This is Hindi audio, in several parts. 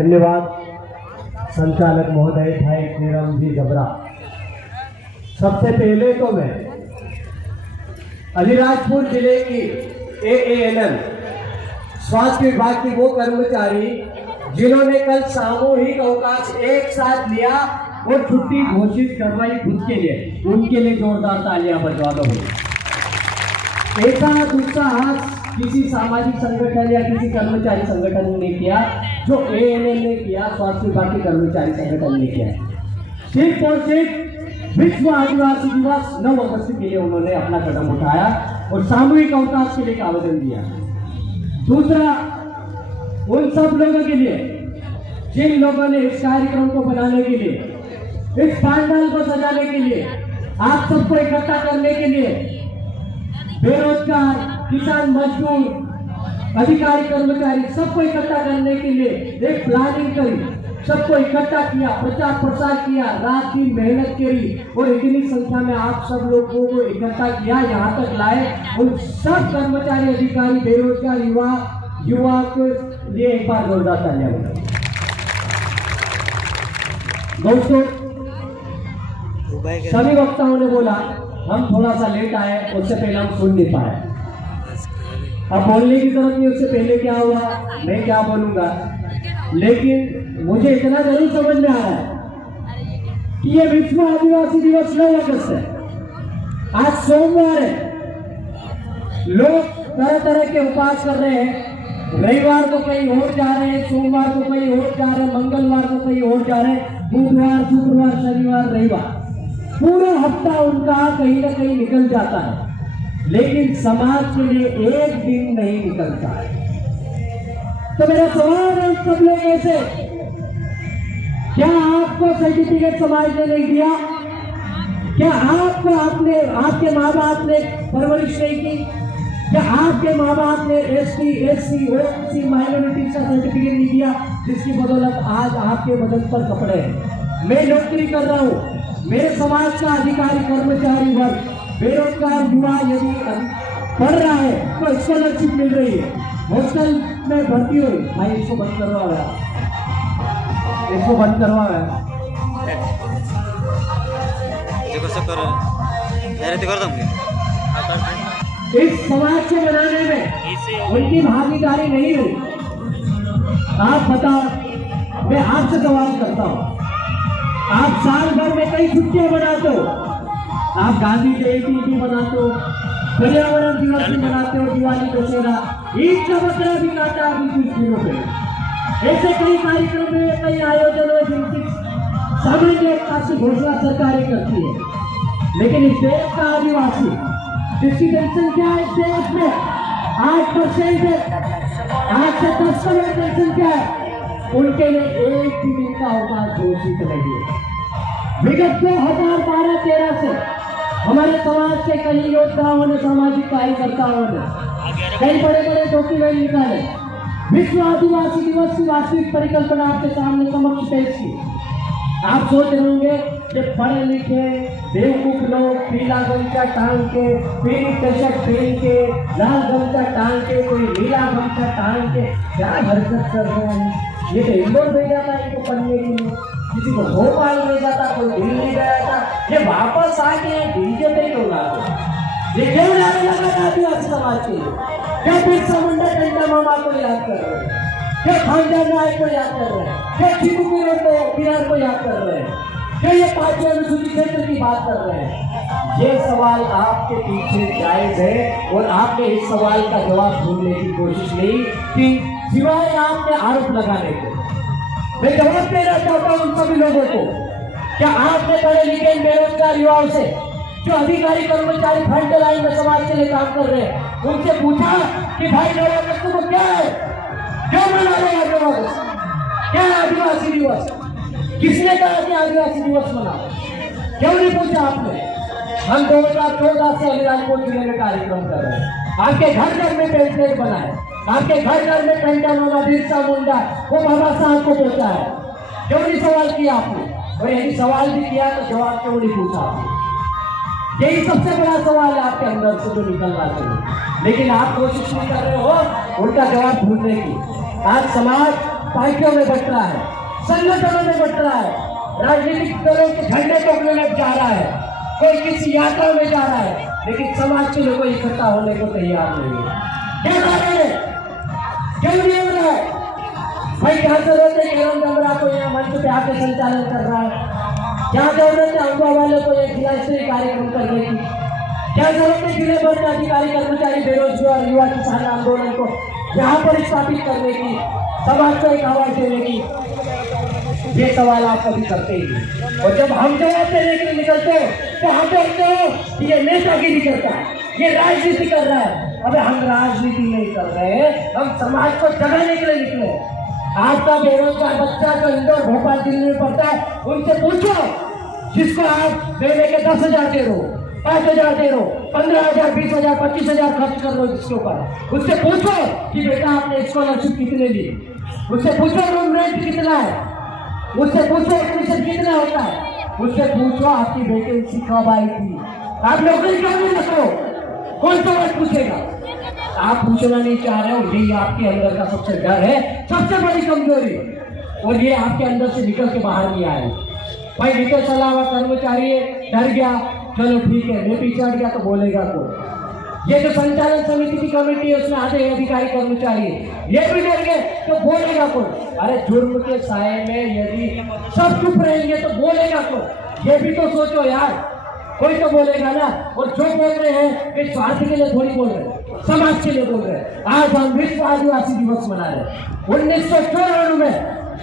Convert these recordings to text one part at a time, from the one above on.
धन्यवाद संचालक महोदय भाई श्रीराम जी जबरा। सबसे पहले तो मैं अलीराजपुर जिले की AANM स्वास्थ्य विभाग की वो कर्मचारी जिन्होंने कल सामूहिक अवकाश एक साथ लिया और छुट्टी घोषित करवाई खुद के लिए, उनके लिए जोरदार तालियां बजवा दो। ऐसा दुस्साहस किसी सामाजिक संगठन या किसी कर्मचारी संगठन ने किया जो AANM ने किया, स्वास्थ्य विभाग के कर्मचारी संगठन ने किया। सिर्फ और सिर्फ विश्व आदिवासी दिवस 9 अगस्त के लिए उन्होंने अपना कदम उठाया और सामूहिक अवकाश के लिए आवेदन दिया। दूसरा, उन सब लोगों के लिए जिन लोगों ने इस कार्यक्रम को बनाने के लिए, इस पंडाल को सजाने के लिए, आप सबको इकट्ठा करने के लिए, बेरोजगार, किसान, मजदूर, अधिकारी, कर्मचारी सबको इकट्ठा करने के लिए एक प्लानिंग करी, सबको इकट्ठा किया, प्रचार प्रसार किया, रात दिन मेहनत करी और इतनी संख्या में आप सब लोगों को इकट्ठा किया, यहाँ तक लाए। उन सब कर्मचारी, अधिकारी, बेरोजगार, युवा के लिए एक बार जोरदार तालियां बजाएं। दोस्तों, सभी वक्ताओं ने बोला हम थोड़ा सा लेट आए, उससे पहले हम सुन नहीं पाए। अब बोलने की जरूरत नहीं, उससे पहले क्या हुआ मैं क्या बोलूंगा, लेकिन मुझे इतना जरूर समझ में आ रहा है कि ये विश्व आदिवासी दिवस 9 अगस्त है, आज सोमवार है। लोग तरह तरह के उपास कर रहे हैं, रविवार को कहीं और जा रहे हैं, सोमवार को कहीं और जा रहे हैं, मंगलवार को कहीं और जा रहे हैं, बुधवार, शुक्रवार, शनिवार, रविवार, पूरा हफ्ता उनका कहीं ना कहीं निकल जाता है, लेकिन समाज के लिए एक दिन नहीं निकलता है। तो मेरा सवाल है सब लोगों से, क्या आपको सर्टिफिकेट समाज ने नहीं दिया? क्या आपको आपके माँ बाप ने परवरिश नहीं की? क्या आपके माँ बाप ने ST, SC, OBC, माइनॉरिटी का सर्टिफिकेट नहीं दिया, जिसकी बदौलत आज आपके बदन पर कपड़े हैं? मैं नौकरी कर रहा हूँ, मेरे समाज का अधिकारी, कर्मचारी वर्ग, बेरोजगार युवा यदि पढ़ रहा है तो स्कॉलरशिप मिल रही है, हॉस्टल में भर्ती हुई। भाई इसको बंद करवा है, इसको बंद करवा है। इस समाज को बनाने में उनकी भागीदारी नहीं हुई। आप बताओ, मैं आपसे सवाल करता हूँ, आप साल भर में कई छुट्टियां बनाते हो, आप गांधी जयंती भी बनाते हो, पर्यावरण दिवस भी बनाते हो, दिवाली, दशहरा, ईद का बकरा भी काटा अभी कुछ दिनों पे। ऐसे कई कार्यक्रम में, कई आयोजन में जिनकी सामान्य काशी घोषणा सरकारें करती है, लेकिन इस देश का आदिवासी जिसकी जनसंख्या इस देश में 8% है, 8 से 10% जनसंख्या है, उनके लिए एक भी दिन का अवकाश घोषित नहीं है। विगत 2012-13 से हमारे समाज के कई योद्धाओं ने, सामाजिक कार्यकर्ताओं ने कई बड़े बड़े डॉक्यूमेंट निकाले, विश्व आदिवासी दिवस की वास्तविक परिकल्पना आपके सामने समक्ष पेश की। आप सोच रहे होंगे कि पढ़े लिखे बेवकूफ लोग पीला गमछा टांग के, पीली टी-शर्ट पहन के, लाल गमछा टांग के, कोई नीला गमछा टांग के क्या हरकत कर रहे हैं। ये तो इंदौर भेज जाता है इनको पढ़ने के लिए, किसी को भोपाल ले जाता, कोई दिल्ली गया था, ये वापस आके डीजे पे क्यों ला रहे? ये क्यों लाने लगा आदिवासी समाज के लिए? क्या बिरसा मुंडा, टंडा मामा को याद कर रहे हैं? क्या खानदान नायक को याद कर रहे हैं? क्या टीपू किरार को याद कर रहे हैं? क्या ये 5वें अनुसूचित क्षेत्र की बात कर रहे हैं? ये सवाल आपके पीछे जायज है और आपने इस सवाल का जवाब ढूंढने की कोशिश नहीं कि सिवाय आपने आरोप लगाने के। मैं जवाब देना चाहता हूं उन सभी लोगों को, क्या आपने पढ़े लिखे बेरोजगार युवाओं से, जो अधिकारी, कर्मचारी फ्रंट लाइन में समाज के लिए काम कर रहे हैं, उनसे पूछा कि भाई 9 अगस्त को क्या है, क्यों मना रहे हैं आदिवासी? क्या है आदिवासी दिवस? किसने कहा कि आदिवासी दिवस मना? क्यों नहीं पूछा आपने? हम 2014 से अलीराजपुर जिले में कार्यक्रम कर रहे हैं, आपके घर घर में पेंटलेट बनाए, आपके घर घर में टंडा मामा, बिरसा मुंडा, वो बाबा साहब को पूछा है, क्यों नहीं सवाल किया आपने? और यदि सवाल भी किया तो जवाब क्यों नहीं पूछा आपने? यही सबसे बड़ा सवाल है आपके अंदर से जो निकलना चाहिए, लेकिन आप कोशिश नहीं कर रहे हो उनका जवाब ढूंढने की। आज समाज पार्टियों में बट रहा है, संगठनों में बट रहा है, राजनीतिक दलों के झंडे तोड़ने में जा रहा है, कोई किसी यात्रा में जा रहा है, लेकिन समाज के लोग इकट्ठा होने को तैयार नहीं है। क्या कारण है? क्यों नहीं हो रहा है? भाई क्या जरूरत है कि हम डमरा को यहाँ मंच पे आके संचालन कर रहा है? क्या जरूरत है अगुवा वाले को एक जिलास्तरीय कार्यक्रम करने की? क्या जरूरत है जिले भर के अधिकारी कर्मचारी बेरोजगार युवा किसान आंदोलन को यहाँ पर स्थापित करने की, समाज को एक आवाज देने की? ये सवाल आप कभी करते ही नहीं। और जब हम जवाब देने के लिए निकलते हो तो हम कहते हो कि ये नेतागिरी करता है, ये राजनीति कर रहा है। अबे हम राजनीति नहीं कर रहे, हम समाज को जगाने के लिए निकले। आपका बेरोजगार बच्चा जो इंदौर भोपाल दिल्ली में पढ़ता है, उनसे पूछो, जिसको आप महीने के 10,000 दे रहे हो, 5,000 दे रहे हो, 15,000, 20,000, 25,000 खर्च कर लो जिसके ऊपर, उससे पूछो कि बेटा आपने स्कॉलरशिप कितने ली, उससे पूछो रूम रेंट कितना है, उससे पूछो एडमिशन कितना होता है, उससे पूछो आपकी वैकेंसी कब आई थी, आप नौकरी क्यों नहीं रखो, कौन सा बात पूछेगा? आप पूछना नहीं चाह रहे हो, यही आपके अंदर का सबसे डर है, सबसे बड़ी कमजोरी, और ये आपके अंदर से निकल के बाहर नहीं आए। भाई निकल चला हुआ कर्मचारी डर गया, चलो ठीक है, मैं पीछे हट गया तो बोलेगा को। ये जो संचालन समिति की कमेटी है उसमें आधे अधिकारी कर्मचारी है, ये भी डर गए तो बोलेगा कौन? अरे जुर्म के साए में यदि सब चुप रहेंगे तो बोलेगा कौन? ये भी तो सोचो यार, कोई तो बोलेगा ना। और जो बोल रहे हैं वे स्वार्थ के लिए थोड़ी बोल रहे हैं, समाज के लिए बोल रहे हैं। आज हम विश्व आदिवासी दिवस मना रहे हैं। 1994 में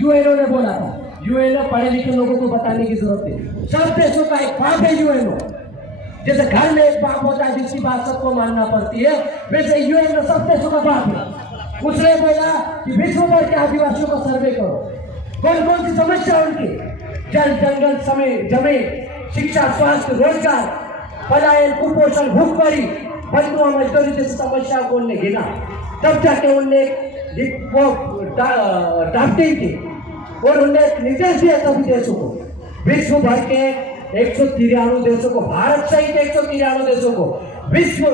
यूएनओ ने बोला था, यूएनओ पढ़े लिखे लोगों को बताने की जरूरत है, सब देशों का एक बाप है यूएनओ। जैसे घर में एक बाप होता है जिसकी बात सबको मानना पड़ती है, वैसे यूएनओ सब देशों का बाप है। उसने बोला कि विश्व भर के आदिवासियों का सर्वे करो, कौन कौन सी समस्या उनकी, जल जंगल जमीन, शिक्षा, स्वास्थ्य, रोजगार, पलायन, कुपोषण, भूखमरी, बंधुआ मजदूरी जैसी समस्या को उनने गिना। तब जाके उनने ड्राफ्टिंग की और उनने निर्देश दिया सभी देशों को, विश्व भर के 193 देशों को, भारत सहित 193 देशों को विश्व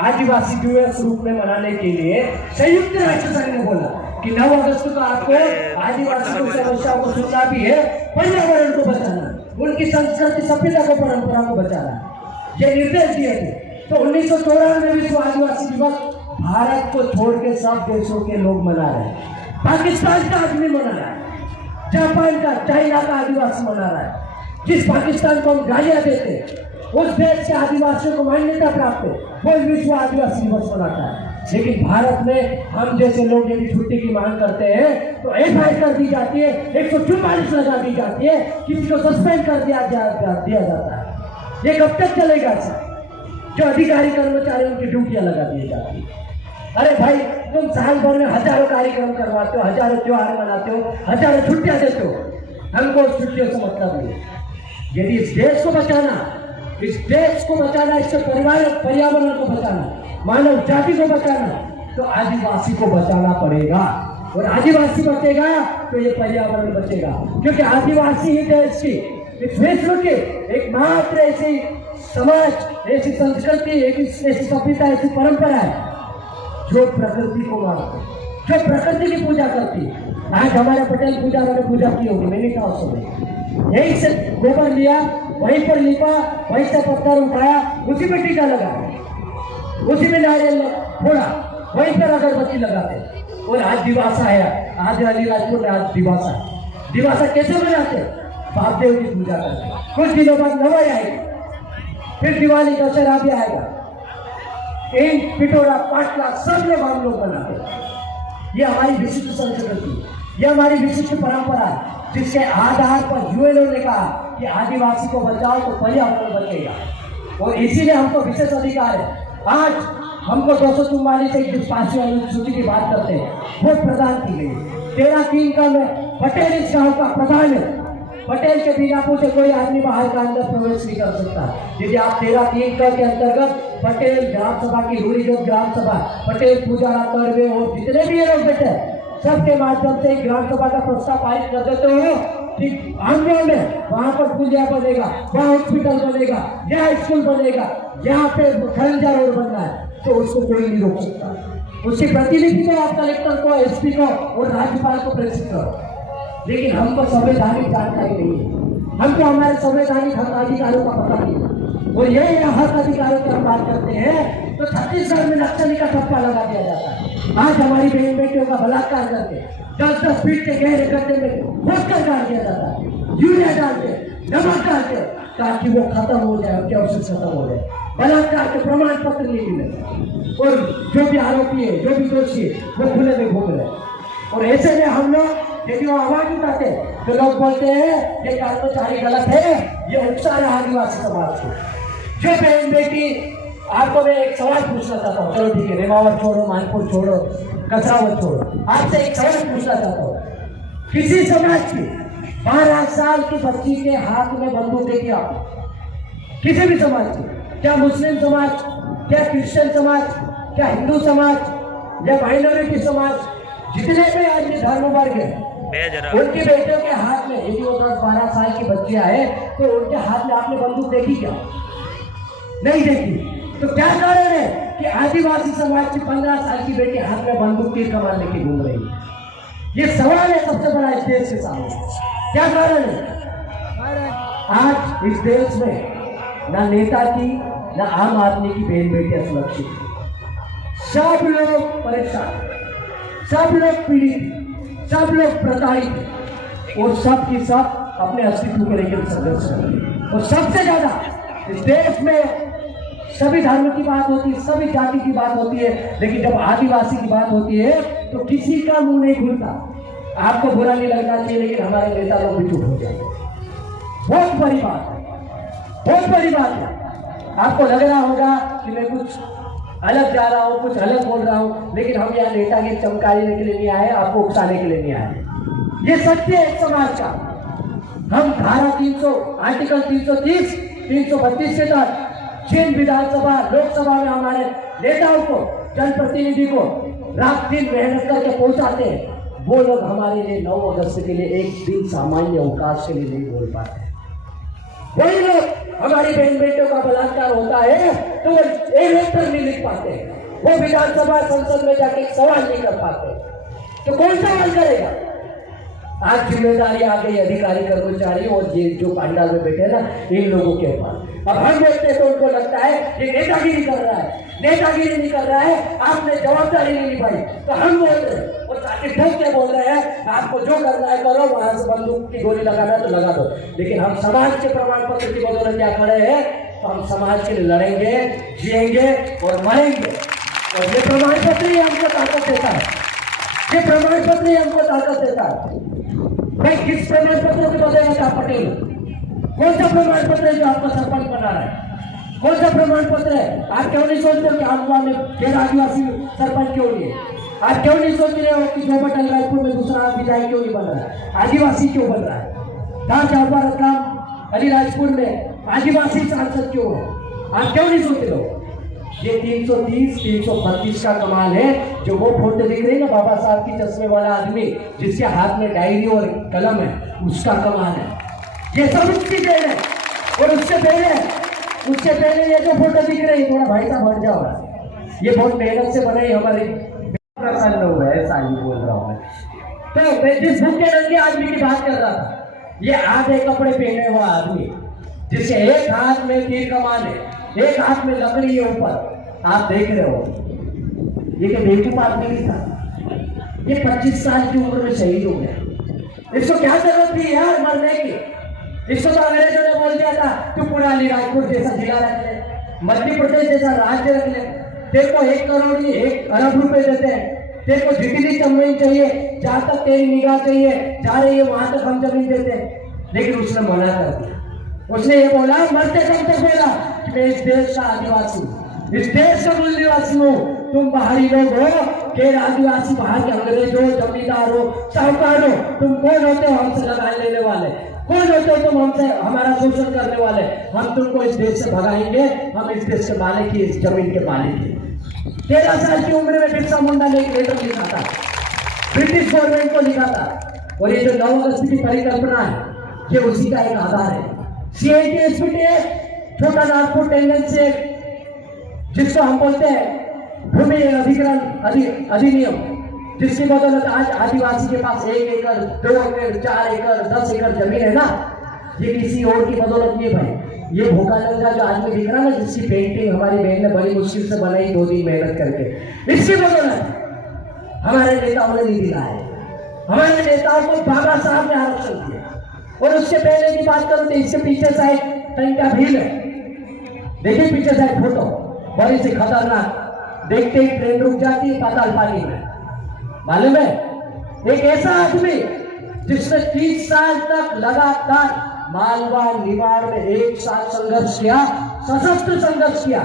आदिवासी दिवस रूप में मनाने के लिए संयुक्त राष्ट्र संघ ने बोला कि 9 अगस्त को आपको आदिवासी की समस्याओं को सुनना भी है, पर्यावरण को बचाना, उनकी संस्कृति, सभ्यता को, परंपरा को बचाना, ये निर्देश दिए थे। तो 1994 में विश्व आदिवासी दिवस भारत को छोड़ के सब देशों के लोग मना रहे हैं। पाकिस्तान का आदमी मना रहा है, जापान का, चाइना का आदिवासी मना रहा है। जिस पाकिस्तान को हम गालियां देते उस देश के आदिवासियों को मान्यता प्राप्त है, वो विश्व आदिवासी दिवस मनाता है। लेकिन भारत में हम जैसे लोग यदि छुट्टी की मांग करते हैं तो एफआईआर कर दी जाती है, 144 लगा दी जाती है, किसी को सस्पेंड कर दिया जाता है। ये कब तक चलेगा सर? जो अधिकारी कर्मचारी उनकी ड्यूटियां लगा दी जाती है। अरे भाई तुम साल भर में हजारों कार्यक्रम करवाते हो, हजारों त्योहार मनाते हो, हजारों छुट्टियां देते हो, हमको उस छुट्टियों से मतलब नहीं। यदि इस देश को बचाना, इससे पर्यावरण को बचाना, मानव जाति को बचाना, तो आदिवासी को बचाना पड़ेगा। और आदिवासी बचेगा तो ये पर्यावरण बचेगा, क्योंकि आदिवासी ही देश की, इस विश्व की एकमात्र ऐसी समाज, ऐसी संस्कृति, ऐसी सभ्यता, ऐसी परंपरा है जो प्रकृति को मानती, जो प्रकृति की पूजा करती है। आज हमारे पटेल पूजा ने पूजा की होगी, मैंने कहा उस समय यही से गोबर लिया, वहीं पर लिपा, वहीं से पत्थर उठाया, उसी में टीका लगा, उसी में नारियल फोड़ा, वहीं पर अगरबत्ती लगाते। और आज दिवासा है, आज अलीराजपुर में आज दिवासा है। दिवासा कैसे मनाते? बाप देव की पूजा करते। कुछ दिनों बाद नवाई आएगी, फिर दिवाली, दशहरा भी आएगा, इन पिटोरा, पाटला सब लोग बनाते। ये हमारी विशिष्ट संस्कृति, ये हमारी विशिष्ट परंपरा है, जिसके आधार पर यूएनओ ने कहा कि आदिवासी को बचाओ तो पर्यावरण बचेगा। और इसीलिए हमको विशेष अधिकार है। आज हमको 244 एक पांचवी अनुसूची की बात करते हैं, वो प्रदान की गई। 13-3 का मैं पटेल इस गाँव का प्रधान है, पटेल के बिना पूछे कोई आदमी बाहर का अंदर प्रवेश नहीं कर सकता। यदि आप 13-3 के अंतर्गत पटेल ग्राम सभा की रूढ़िगत ग्राम सभा, पटेल पूजा करवे और जितने भी ये लोग बैठे सबके माध्यम से ग्राम सभा का प्रस्ताव पारित कर देते हो कि आंदोलन में वहाँ पर पुलिया बनेगा, वहाँ हॉस्पिटल बनेगा, यहाँ स्कूल बनेगा, यहाँ पे खरंजा रोड बनना है, तो उसको कोई नहीं रोक सकता। उसकी प्रतिलिपि तो आप कलेक्टर को, एसपी को और राज्यपाल को प्रेषित करो। लेकिन हमको संवैधानिक जानकारी नहीं है, हमको हमारे संवैधानिक हक अधिकारों का पता नहीं है। और ये हक अधिकारों की हम बात करते हैं तो छत्तीसगढ़ में नक्सली का ठप्पा लगा दिया जाता है। आज हमारी बहन बेटियों का बलात्कार करके 10-10 फीट के गहरे गड्ढे में खोदकर डाल दिया जाता है, यूरिया डाल के, नमक डाल के, ताकि वो खत्म हो जाए, उनके अवशेष खत्म हो जाए, बलात्कार के प्रमाण पत्र नहीं मिले, और जो भी आरोपी है, जो भी दोषी है, वो खुले में घूम रहे। और ऐसे में हम लोग यदि वो आवाज उठाते तो लोग बोलते हैं ये कर्मचारी गलत है, ये उकसा रहा आदिवासी समाज को। जो बहन बेटी, आपको मैं एक सवाल पूछना चाहता हूँ, चलो ठीक है, नेमावर छोड़ो, मानपुर छोड़ो, कसरावत छोड़ो, आपसे एक सवाल पूछना चाहता हूँ। किसी समाज की 12 साल की बच्ची के हाथ में बंदूक देखी आप? किसी भी समाज की, क्या मुस्लिम समाज, क्या क्रिश्चियन समाज, क्या हिंदू समाज, या माइनॉरिटी समाज, जितने भी आज धर्म वर्ग है, उनके बेटियों के हाथ में यदि वो 10-12 साल की बच्चियां है तो उनके हाथ में आपने बंदूक देखी क्या? नहीं देखी। तो क्या कारण है कि आदिवासी समाज की 15 साल की बेटी हाथ में बंदूक तीर कमान लेके घूम रही है? ये सवाल है सबसे बड़ा इस देश के सामने। क्या कारण है? आज इस देश में ना नेता की, ना आम आदमी की बहन बेटियां सुरक्षित है। सब लोग परेशान, सब लोग पीड़ित, सब लोग प्रताड़ित, और सब की सब अपने अस्तित्व को लेकर संघर्ष कर रहे हैं। और सबसे ज्यादा इस देश में सभी धर्म की बात होती है, सभी जाति की बात होती है, लेकिन जब आदिवासी की बात होती है तो किसी का मुंह नहीं खुलता। आपको बुरा नहीं लगना चाहिए, लेकिन हमारे नेता लोग भी चुप हो जाएंगे। बहुत बड़ी बात है, बहुत बड़ी बात है। आपको लग रहा होगा कि मैं कुछ अलग जा रहा हूँ, कुछ अलग बोल रहा हूँ, लेकिन हम यहाँ नेतागिरी चमकाने के लिए नहीं आए, आपको उकसाने के लिए नहीं आए। ये सत्य है समाज का। हम धारा 300, आर्टिकल 330, 332 के तहत जिन विधानसभा, लोकसभा में हमारे नेताओं को, जनप्रतिनिधि को रात दिन मेहनत करके पहुंचाते हैं, वो लोग हमारे लिए 9 अगस्त के लिए एक दिन सामान्य अवकाश के लिए नहीं बोल पाते। वही लोग हमारी बहन बेटियों का बलात्कार होता है तो वो एक लेटर नहीं लिख पाते, वो विधानसभा संसद में जाके सवाल नहीं कर पाते, तो कौन सवाल करेगा? आज जिम्मेदारी आ गई अधिकारी कर्मचारी और ये जो पंडाल में बैठे ना, इन लोगों के ऊपर। अब हम बोलते तो उनको लगता है ये नेतागिरी कर रहा है, नेतागिरी नहीं कर रहा है, आपने जवाबदारी नहीं निभाई, तो हम बोल रहे हैं और साथी ठोक के बोल रहे हैं आपको जो करना है करो, वहां से बंदूक की गोली लगाना तो लगा दो। लेकिन हम समाज के प्रमाण पत्र की बदौलत क्या खड़े हैं, तो हम समाज के लिए लड़ेंगे, जिएंगे और मरेंगे। और ये प्रमाण पत्र ही हमको ताकत देता है, ये प्रमाण पत्र ही हमको ताकत देता है। भाई किस प्रमाण पत्र की बदौलत आप पटेल? कौन सा प्रमाण पत्र है जो आपको सरपंच बना रहा है? कौन सा प्रमाण पत्र है? आप क्यों नहीं सोचते कि आप में फिर आदिवासी सरपंच क्यों नहीं है? आप क्यों नहीं सोच रहे हो कि जो पटेल रायपुर में दूसरा विधायक क्यों नहीं बन रहा है, आदिवासी क्यों बन रहा है? कहाँ जाफर काम अलीराजपुर में आदिवासी सांसद क्यों है? आप क्यों नहीं सोचते हो? ये 330, 332 का कमाल है। जो वो फोटो दिख रही है ना बाबा साहब की चश्मे वाला आदमी जिसके हाथ में डायरी और कलम है, उसका कमाल है। ये सब उसकी देन है। और उससे पहले ये जो फोटो दिख रही है, थोड़ा भाई साहब हट जाओ, ये बहुत मेहनत से बनाई हमारी, प्रसन्न हुआ है, ऐसा ही बोल रहा हूँ मैं। तो मैं जिस भूखे नंगे आदमी की बात कर रहा था, ये आधे कपड़े पहने हुआ आदमी जिसके एक हाथ में तीर कमान है, एक हाथ में लकड़ी है ऊपर, आप देख रहे हो, ये क्या बेवकूफ आदमी नहीं था? ये 25 साल की उम्र में शहीद हो गया। इसको क्या जरूरत थी यार मरने की? इसको तो अंग्रेजों ने बोल दिया था तू पूरा अलीराजपुर जैसा जिला रख ले, मध्य प्रदेश जैसा राज्य रख ले, तेरे को 1 करोड़ 1 अरब रुपए देते हैं, तेरे को जितनी जमीन चाहिए, जहां तक तेरी निगाह चाहिए जा रही है वहां तक हम जमीन देते हैं। लेकिन उसने मना कर दिया। उसने ये बोला, मरते दम तक बोला कि मैं इस देश का आदिवासी हूँ, इस देश का मूल निवासी हूँ, तुम बाहरी लोग हो, के आदिवासी बाहर के अंग्रेज हो, जमींदार हो, साहूकार हो, तुम कौन होते हो हमसे लगान लेने वाले? कौन होते हो तुम हमसे हमारा शोषण करने वाले? हम तुमको इस देश से भगाएंगे, हम इस देश के मालिक ही, इस जमीन के मालिक ही। 13 साल की उम्र में बिरसा मुंडा ने एक लेटर लिखा था, ब्रिटिश गवर्नमेंट को लिखा था। और ये जो 9 अगस्त की परिकल्पना है, ये उसी का एक आधार है। CIT छोटा नागपुर टेंडेंसी, जिसको हम बोलते हैं भूमि अधिग्रहण अधिनियम, जिसकी बदौलत आज आदिवासी के पास 1 एकड़ 2 एकड़ 4 एकड़ 10 एकड़ जमीन है ना, ये किसी और की बदौलत नहीं भाई। ये भूखानंदा जो आदमी दिख रहा है ना, जिसकी पेंटिंग हमारी बहन ने बड़ी मुश्किल से बनाई 2 दिन मेहनत करके, इसकी बदौलत हमारे नेताओं ने नहीं दिला है। हमारे नेताओं को बाबा साहब ने आरक्षण दिया। और उससे पहले की बात करूं तो इसके पीछे साइड टंका भील है, देखिए पीछे साइड फोटो, बड़ी सी खतरनाक, देखते ही ट्रेन रुक जाती है पाताल पानी में। मालूम है, एक ऐसा आदमी जिसने 30 साल तक लगातार मालवा निवाड़ में एक साथ संघर्ष किया, सशस्त्र संघर्ष किया।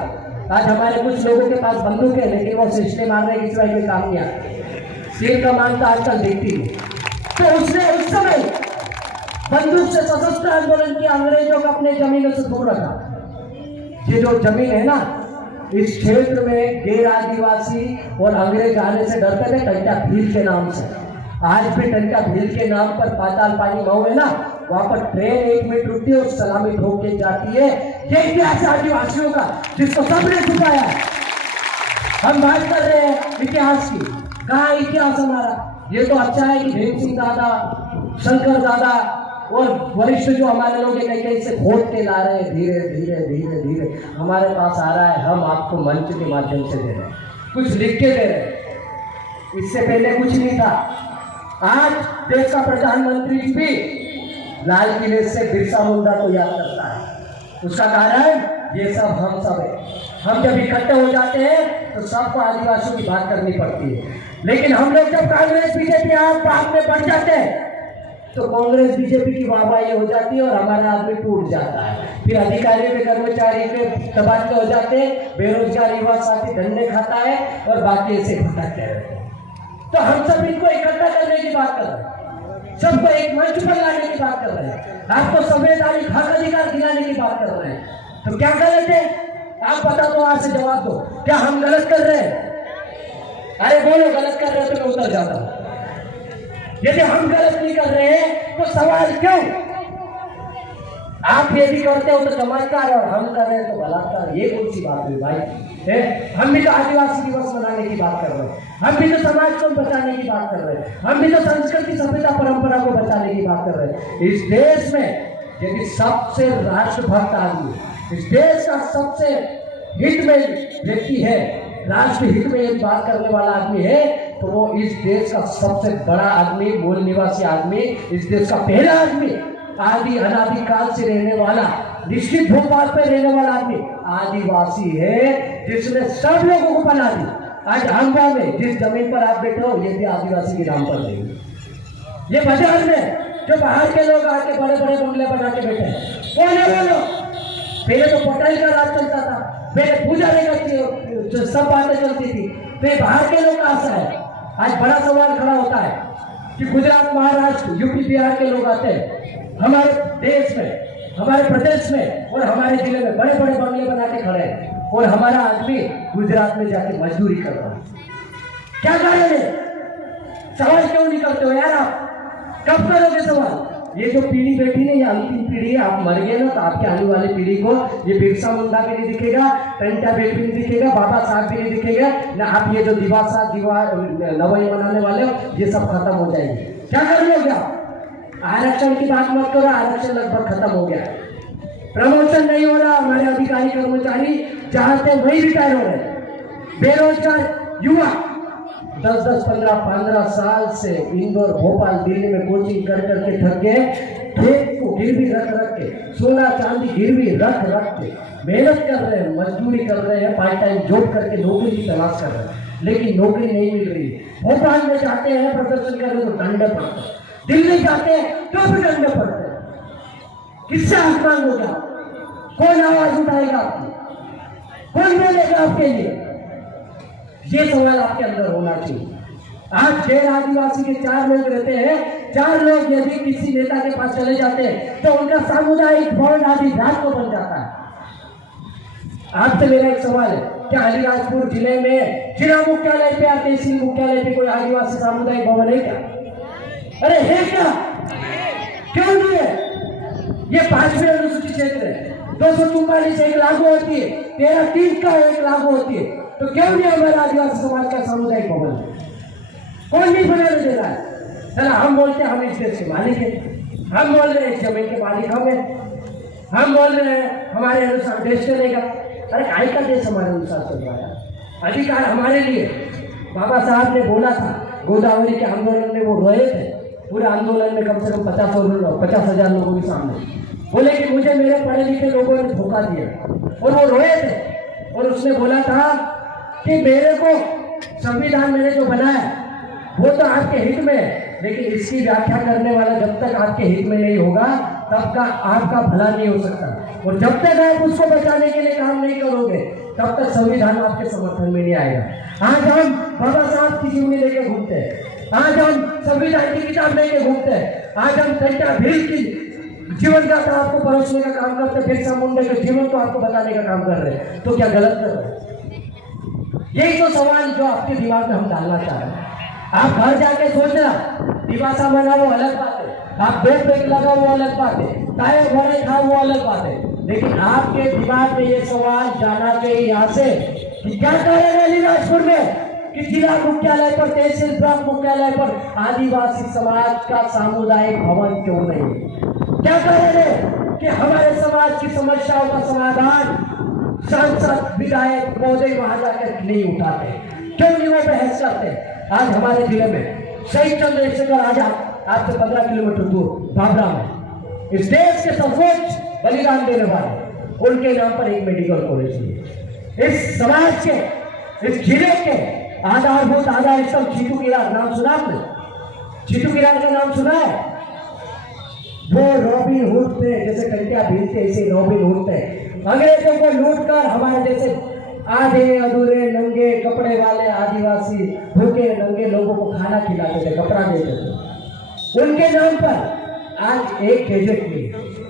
आज हमारे कुछ लोगों के पास बंदूक है, लेकिन वो सिस्टे मारने की सिवाय कोई काम नहीं आते। तीर कमान तो आजकल देखती है। तो उसने उस समय बंदूक से सशस्त्र आंदोलन किया, अंग्रेजों को अपने जमीनों से दूर रखा। ये जो जमीन है ना, इस क्षेत्र में गैर आदिवासी और अंग्रेज आने से डरते थे, टंका भील के नाम से। आज भी टंका भील के नाम पर पाताल पानी मऊ है ना, वहां पर ट्रेन 1 मिनट रुकती है और सलामी ठोक के जाती है। ये इतिहास आदिवासियों का, जिसको सबने छुपाया। हम बात कर रहे हैं इतिहास की, कहाँ इतिहास हमारा? ये तो अच्छा है कि भीम सिंह दादा, शंकर दादा और वरिष्ठ जो हमारे लोग कहीं कहीं से खोद के ला रहे हैं, धीरे धीरे धीरे धीरे हमारे पास आ रहा है। हम आपको मंच के माध्यम से दे रहे हैं, कुछ लिख के दे रहे हैं। इससे पहले कुछ नहीं था। आज देश का प्रधानमंत्री भी लाल किले से बिरसा मुंडा को याद करता है। उसका कारण ये सब हम सब है। हम जब इकट्ठे हो जाते हैं तो सबको आदिवासियों की बात करनी पड़ती है, लेकिन हम लोग जब कांग्रेस बीजेपी आप में बढ़ जाते हैं तो कांग्रेस बीजेपी की वाहवाही हो जाती है और हमारा आदमी टूट जाता है। फिर अधिकारी के कर्मचारी के तबादले हो जाते हैं, बेरोजगार युवा साथी धन्ने खाता है और बाकी ऐसे भटकते रहते हैं। तो हम सब इनको इकट्ठा करने की बात कर रहे हैं, सबको एक मंच पर लाने की बात कर रहे हैं, आपको संवैधानिक हक अधिकार दिलाने की बात कर रहे हैं। तो क्या गलत है? आप बता दो, आज से जवाब दो, क्या हम गलत कर रहे हैं? अरे बोलो गलत कर रहे हो तो मैं उतर जाता हूं। यदि हम गलत नहीं कर रहे हैं तो सवाल क्यों? आप यदि करते हो तो चमत्कार और हम कर रहे हैं तो बलात्कार। ये कौन सी बात हुई भाई? हम भी तो आदिवासी दिवस मनाने की बात कर रहे हैं, हम भी तो समाज को बचाने की बात कर रहे हैं, हम भी तो संस्कृति सभ्यता परंपरा को बचाने की बात कर रहे हैं। इस देश में यदि सबसे राष्ट्रभक्त आदमी, इस देश का सबसे हित में व्यक्ति है, राष्ट्र हित में एक बात करने वाला आदमी है, तो वो इस देश का सबसे बड़ा आदमी, मूल निवासी आदमी, इस देश का पहला आदमी, आदि अनादि काल से रहने वाला, निश्चित भूभाग पे रहने वाला आदमी आदिवासी है, जिसने सब लोगों को बना दी। आज आंबा में जिस जमीन पर आप बैठे हो, ये भी आदिवासी के नाम पर नहीं। ये बाजार में जो बाहर के लोग आके बड़े बड़े बंगले बना के बैठे हैं, कौन है वो लोग? पहले तो पटाई का राज चलता था, पहले पूजा नहीं करती, सब बातें चलती थी, तो ये बाहर के लोग कहां से है? आज बड़ा सवाल खड़ा होता है कि गुजरात, महाराष्ट्र, यूपी, बिहार के लोग आते हैं हमारे देश में, हमारे प्रदेश में और हमारे जिले में, बड़े बड़े बंगले बना के खड़े हैं, और हमारा आदमी गुजरात में जाके मजदूरी कर रहा है। क्या कारण है? सवाल क्यों नहीं करते हो यार? आप कब करोगे सवाल? ये जो पीढ़ी बैठी ना, ये अंतिम पीढ़ी है। आप मर गए ना तो आपके आने वाली पीढ़ी को ये बिरसा मुंडा भी नहीं दिखेगा, टंटा बेल भी नहीं दिखेगा, बाबा साहब भी नहीं दिखेगा ना। आप ये जो दिवासा नवई मनाने वाले हो, ये सब खत्म हो जाएंगे। क्या कर लोगे आप? आरक्षण की बात मत करो, आरक्षण लगभग खत्म हो गया, प्रमोशन नहीं हो रहा, हमारे अधिकारी कर्मचारी जहां थे वही रिटायर हो रहे। बेरोजगार युवा 10-10, 15-15 साल से इंदौर, भोपाल, दिल्ली में कोचिंग कर करके थक गए, खेत को गिरवी रख रख के, सोना चांदी गिरवी रख रख के मेहनत कर रहे हैं, मजदूरी कर रहे हैं, पार्ट टाइम जॉब करके नौकरी की तलाश कर रहे हैं, लेकिन नौकरी नहीं मिल रही। भोपाल में जाते हैं प्रदर्शन करने तो डंडे पड़ते हैं, दिल्ली जाते हैं तो भी डंडे पड़ते हैं। किससे आसमान होगा? कौन आवाज उठाएगा आपकी? कौन बोलेगा आपके लिए? ये सवाल आपके अंदर होना चाहिए। आज गैर आदिवासी के 4 लोग रहते हैं, 4 लोग यदि किसी नेता के पास चले जाते हैं तो उनका सामुदायिक भवन आदि रात को बन जाता है। आपसे मेरा एक सवाल है, क्या अलीराजपुर जिले में जिला मुख्यालय पे या तहसील मुख्यालय पे कोई आदिवासी सामुदायिक भवन है क्या? अरे है क्या? क्यों नहीं है? ये 5वें अनुसूचित क्षेत्र है, 244 एक लागू होती है, 13(3) का एक लागू होती है। तो क्यों नहीं हमारे आदिवासी समाज का सामुदायिक भवन? कौन नहीं बनाने दे रहा है? चला हम बोलते हैं हम इस देश के मालिक हैं, हम बोल रहे हैं इस जमीन के मालिक हम हैं, हम बोल रहे हैं हमारे अनुसार देश चलेगा। अरे काय का देश हमारे अनुसार चल रहा है? अधिकार हमारे लिए। बाबा साहब ने बोला था गोदावरी के आंदोलन में, वो रोए थे पूरे आंदोलन में, कम से कम 50,000 लोगों के सामने बोले कि मुझे मेरे पढ़े लिखे लोगों ने धोखा दिया, और वो रोए थे। और उसने बोला था कि मेरे को संविधान मैंने जो बनाया वो तो आपके हित में है, लेकिन इसकी व्याख्या करने वाला जब तक आपके हित में नहीं होगा तब का आपका भला नहीं हो सकता, और जब तक आप उसको बचाने के लिए काम नहीं करोगे तब तक संविधान आपके समर्थन में नहीं आएगा। आज हम बाबा साहब की जीवनी लेके घूमते हैं, आज हम संविधान की किताब लेके घूमते हैं, आज हम टंटा भील की जीवन का आपको परोसने का काम करते हैं, बिरसा मुंडा के जीवन को आपको बताने का काम कर रहे हैं, तो क्या गलत कर रहे हैं? यही तो सवाल जो आपके दिमाग में हम डालना चाह रहे हैं। आप घर जाके सोचना, दिवासा मना वो अलग बात है, आप बेट बेट लगा वो अलग बात है, ताया घोड़े खा वो अलग बात है, लेकिन आपके दिमाग में ये सवाल जाना चाहिए यहाँ से कि क्या कारण है अलीराजपुर में कि जिला मुख्यालय पर, तहसील ब्लॉक मुख्यालय पर आदिवासी समाज का सामुदायिक भवन क्यों नहीं? क्या कारण है कि हमारे समाज की समस्याओं का समाधान सांसद विधायक महोदय वहां जाकर नहीं उठाते? क्यों नहीं वो बहस करते? आज हमारे जिले में शहीद चंद्रशेखर आजाद आपसे 15 किलोमीटर दूर बाबरा में इस देश के सर्वोच्च बलिदान देने वाले, उनके नाम पर एक मेडिकल कॉलेज है। इस समाज के, इस जिले के आधारभूत आधार स्तंभ चीटू किरार, नाम सुना आपने? चीटू किरार का नाम सुना है? वो रॉबिन हुड थे, जैसे टंटिया भील थे ऐसे रॉबिन हुड थे। अंग्रेजों को लूटकर हमारे जैसे आधे अधूरे नंगे कपड़े वाले आदिवासी भूखे नंगे लोगों को खाना खिलाते थे, कपड़ा देते थे। उनके नाम पर आज एक गैजेट नहीं है,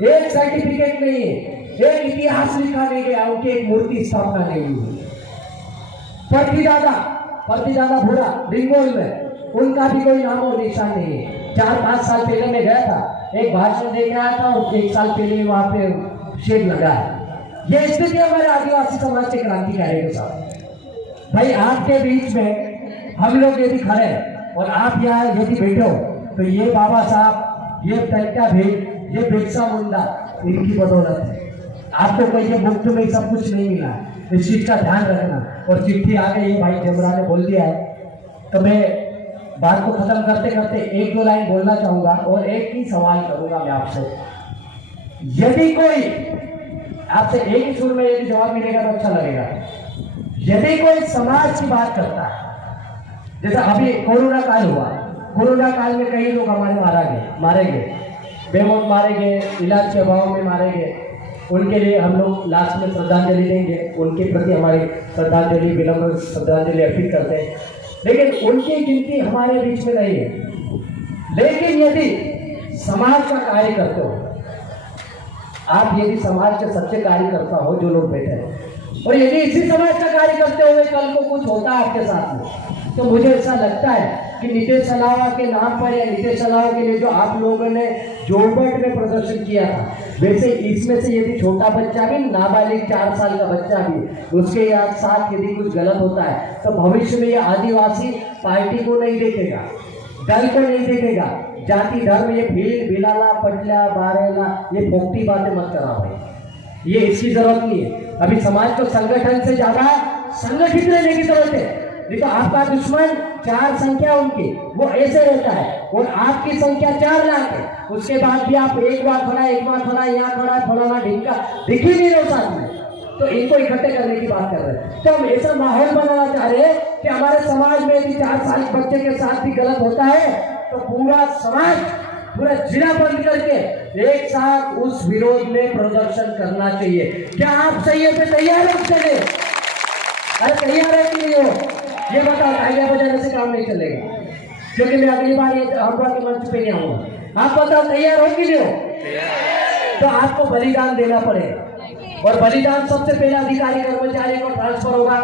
एक सर्टिफिकेट नहीं है, एक इतिहास लिखा नहीं गया, उनकी एक मूर्ति स्थापना नहीं हुई। परती दादा भूरा रिंगोल में, उनका भी कोई नाम और निशान नहीं है। 4-5 साल पहले मैं गया था, एक भाषण देने आया था, और 1 साल पहले वहां पे शेड लगा है। ये स्थिति हमारे आदिवासी समाज के क्रांतिकारी के साथ। भाई आपके बीच में हम लोग यदि खड़े हैं और आप यहाँ यदि बैठे हो, तो ये बाबा साहब, ये टंटा भील, ये बिरसा मुंडा, इनकी बदौलत है। आपको कोई मुफ्त में सब कुछ नहीं मिला, इस चीज का ध्यान रखना। और चिट्ठी आ गई है, भाई जमरा ने बोल दिया है, तो मैं बात को खत्म करते करते 1-2 लाइन बोलना चाहूंगा और एक ही सवाल करूंगा मैं आपसे। यदि कोई आपसे एक ही सुर में यदि जवाब मिलेगा तो अच्छा लगेगा। यदि कोई समाज की बात करता है, जैसा अभी कोरोना काल हुआ, कोरोना काल में कई लोग हमारे मारे गए, बेमौत मारे गए, इलाज के अभाव में मारे गए, उनके लिए हम लोग लास्ट में श्रद्धांजलि देंगे, उनके प्रति हमारी श्रद्धांजलि, विनम्र श्रद्धांजलि अर्पित करते हैं, लेकिन उनकी गिनती हमारे बीच में नहीं है। लेकिन यदि समाज का कार्य करते हो आप, यदि समाज के सच्चे कार्यकर्ता हो जो लोग बैठे हैं, और यदि इसी समाज का कार्य करते हुए कल को कुछ होता है आपके साथ में, तो मुझे ऐसा लगता है कि नीतीश अलावा के नाम पर या नीतीश अलावा के लिए जो आप लोगों ने जोरबट में प्रदर्शन किया था, वैसे इसमें से यदि छोटा बच्चा भी, नाबालिग 4 साल का बच्चा भी, उसके साथ यदि कुछ गलत होता है, तो भविष्य में ये आदिवासी पार्टी को नहीं देखेगा, दल को नहीं देखेगा, जाति धर्म, ये भील भिलाला पटला बारेला, ये फोकटी बातें मत कराओ भाई, ये इसकी जरूरत नहीं है। अभी समाज को संगठन से ज्यादा संगठित रहने की जरूरत है। नहीं तो आपका दुश्मन 4 संख्या उनकी वो ऐसे रहता है, और आपकी संख्या 4 लाख है, उसके बाद भी आप एक बार खड़ा यहाँ खड़ा फलाना ढिंका दिख ही नहीं रहे साथ में, तो इनको इकट्ठे करने की बात कर रहे हैं। तो हम ऐसा माहौल बनाना चाह रहे हैं कि हमारे समाज में यदि 4 साल के बच्चे के साथ भी गलत होता है तो पूरा समाज, पूरा जिला बंद करके एक साथ उस विरोध में प्रदर्शन करना चाहिए। क्या आप सही पे तैयार हो? चले, अरे तैयार है कि नहीं हो? ये बताओ। टाइगर बजाने से काम नहीं चलेगा, क्योंकि मैं अगली बार ये अखबार के मंच पे नहीं आऊंगा। आप बताओ तैयार हो कि नहीं हो? तो आपको बलिदान देना पड़ेगा, और बलिदान सबसे पहले अधिकारी कर्मचारी को ट्रांसफर होगा,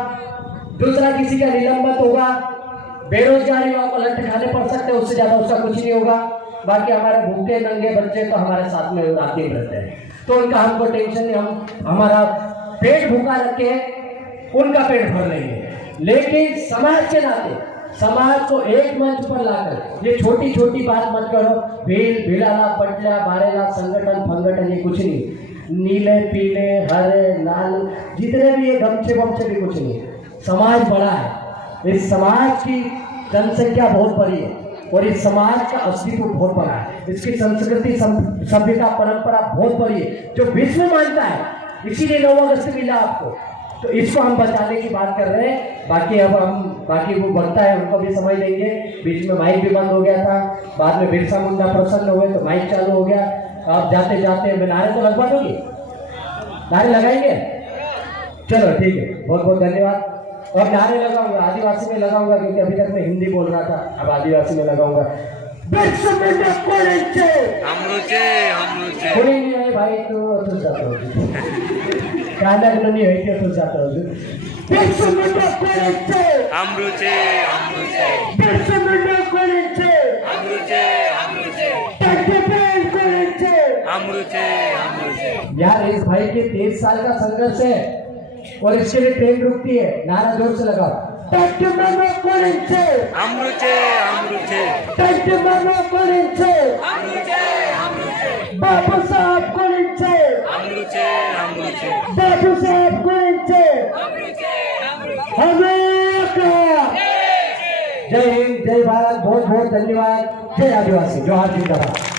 दूसरा किसी का निलंबित होगा, बेरोजगारी आपको लट खाने पड़ सकते हैं, उससे ज्यादा उसका कुछ नहीं होगा। बाकी हमारे भूखे नंगे बच्चे तो हमारे साथ में रात दिन रहते हैं, तो उनका हमको टेंशन नहीं, हम हमारा पेट भूखा रख के उनका पेट भर लेंगे। लेकिन समाज के नाते समाज को एक मंच पर लाकर ये छोटी छोटी बात मत करो, भिड़ाला पटला बारेला संगठन फंगठन ये कुछ नहीं, नीले पीले हरे लाल जितने भी ये गमछे वमछे भी कुछ नहीं। समाज बड़ा है, इस समाज की जनसंख्या बहुत बड़ी है और इस समाज का अस्तित्व बहुत बड़ा है, इसकी संस्कृति सभ्यता परंपरा बहुत बड़ी है जो विश्व मानता है, इसीलिए 9 अगस्त मिला आपको। तो इसको हम बचाने की बात कर रहे हैं। बाकी अब हम बाकी वो बनता है उनको भी समझ लेंगे। बीच में माइक भी बंद हो गया था, बाद में बिरसा मुंडा प्रसन्न हुए तो माइक चालू हो गया। आप जाते जाते मैं नारे तो लगवा दोगे, नारे लगाएंगे? चलो ठीक है, बहुत बहुत धन्यवाद। और नारे लगाऊंगा, आदिवासी में लगाऊंगा क्योंकि अभी तक मैं हिंदी बोल रहा था, अब आदिवासी में लगाऊंगा। कोई नहीं है भाई, तो जाता हो कांदा नहीं है तो जाता हो। यार इस भाई के 23 साल का संघर्ष है और इसके लिए ट्रेन रुकती है। नारा जोर से लगाओ। बाबू साहब को नीचे, बाबू साहब को नीचे, जय हिंद, जय भारत, बहुत बहुत धन्यवाद। जय आदिवासी, जोहार जिंदाबाद।